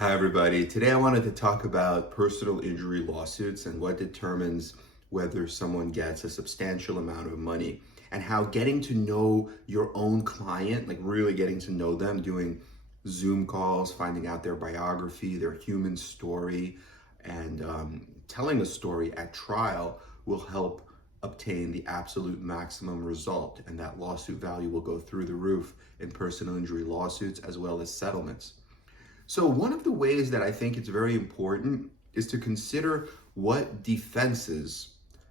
Hi everybody. Today I wanted to talk about personal injury lawsuits and what determines whether someone gets a substantial amount of money, and how getting to know your own client, like really getting to know them, doing Zoom calls, finding out their biography, their human story, and telling a story at trial will help obtain the absolute maximum result, and that lawsuit value will go through the roof in personal injury lawsuits as well as settlements. So one of the ways that I think it's very important is to consider what defenses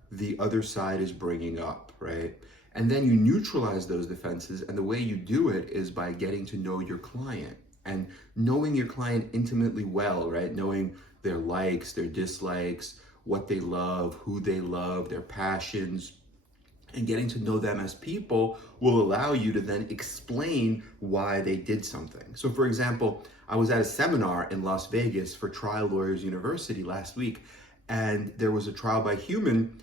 the other side is bringing up, right? And then you neutralize those defenses, and the way you do it is by getting to know your client and knowing your client intimately well, right? Knowing their likes, their dislikes, what they love, who they love, their passions, and getting to know them as people will allow you to then explain why they did something. So for example, I was at a seminar in Las Vegas for Trial Lawyers University last week, and there was a trial by human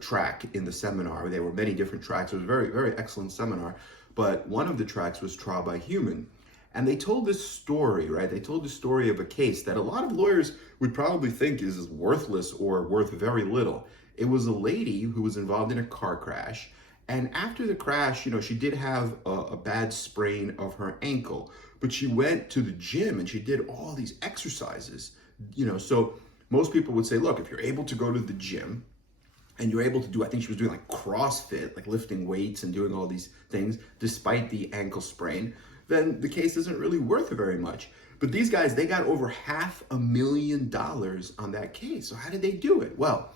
track in the seminar. There were many different tracks. It was a very, very excellent seminar, but one of the tracks was trial by human. And they told this story, right? They told the story of a case that a lot of lawyers would probably think is worthless or worth very little. It was a lady who was involved in a car crash. And after the crash, she did have a bad sprain of her ankle, but she went to the gym and she did all these exercises, so most people would say, look, if you're able to go to the gym and you're able to do, I think she was doing like CrossFit, like lifting weights and doing all these things despite the ankle sprain, then the case isn't really worth very much. But these guys, they got over $500,000 on that case. So how did they do it? Well,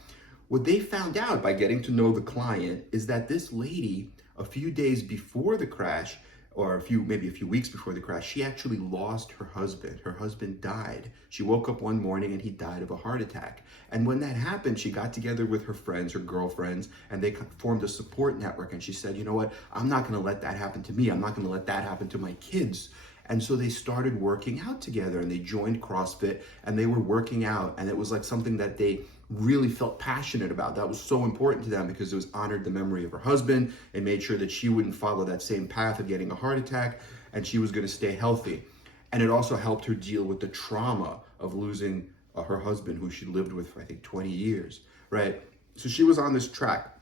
what they found out by getting to know the client is that this lady, a few days before the crash, or maybe a few weeks before the crash, she actually lost her husband. Her husband died. She woke up one morning and he died of a heart attack. And when that happened, she got together with her friends, her girlfriends, and they formed a support network. And she said, you know what? I'm not going to let that happen to me. I'm not going to let that happen to my kids. And so they started working out together, and they joined CrossFit, and they were working out, and it was like something that they really felt passionate about. That was so important to them because it was honored the memory of her husband and made sure that she wouldn't follow that same path of getting a heart attack, and she was going to stay healthy. And it also helped her deal with the trauma of losing her husband, who she lived with for, I think, 20 years, right? So she was on this track.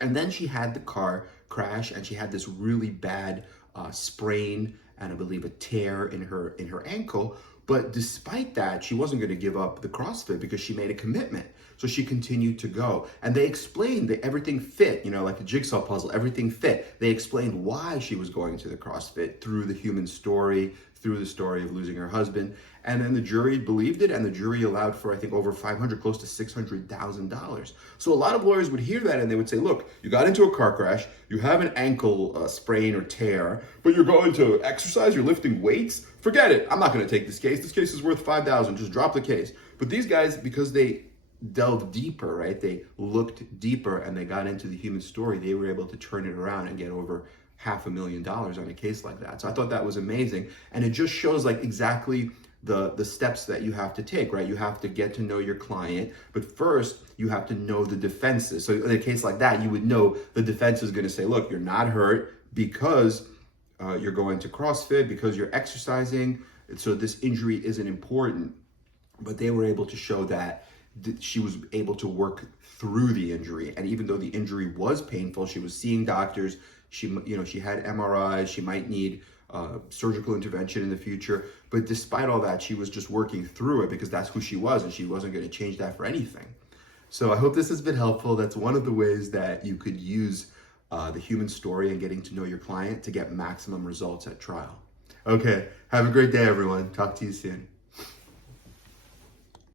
And then she had the car crash, and she had this really bad sprain and I believe a tear in her ankle. But despite that, she wasn't going to give up the CrossFit because she made a commitment. So she continued to go. And they explained that everything fit, like a jigsaw puzzle, everything fit. They explained why she was going to the CrossFit through the human story, through the story of losing her husband. And then the jury believed it, and the jury allowed for, I think, over $500,000, close to $600,000. So a lot of lawyers would hear that and they would say, look, you got into a car crash, you have an ankle sprain or tear, but you're going to exercise, you're lifting weights? Forget it. I'm not going to take this case. This case is worth $5,000. Just drop the case. But these guys, because they delved deeper, right? They looked deeper and they got into the human story, they were able to turn it around and get over $500,000 on a case like that. So I thought that was amazing. And it just shows like exactly the steps that you have to take, right? You have to get to know your client, but first you have to know the defenses. So in a case like that, you would know the defense is going to say, look, you're not hurt because you're going to CrossFit, because you're exercising. So this injury isn't important. But they were able to show that she was able to work through the injury. And even though the injury was painful, she was seeing doctors, she had MRIs, she might need surgical intervention in the future. But despite all that, she was just working through it because that's who she was, and she wasn't going to change that for anything. So I hope this has been helpful. That's one of the ways that you could use the human story and getting to know your client to get maximum results at trial. Okay, have a great day, everyone. Talk to you soon.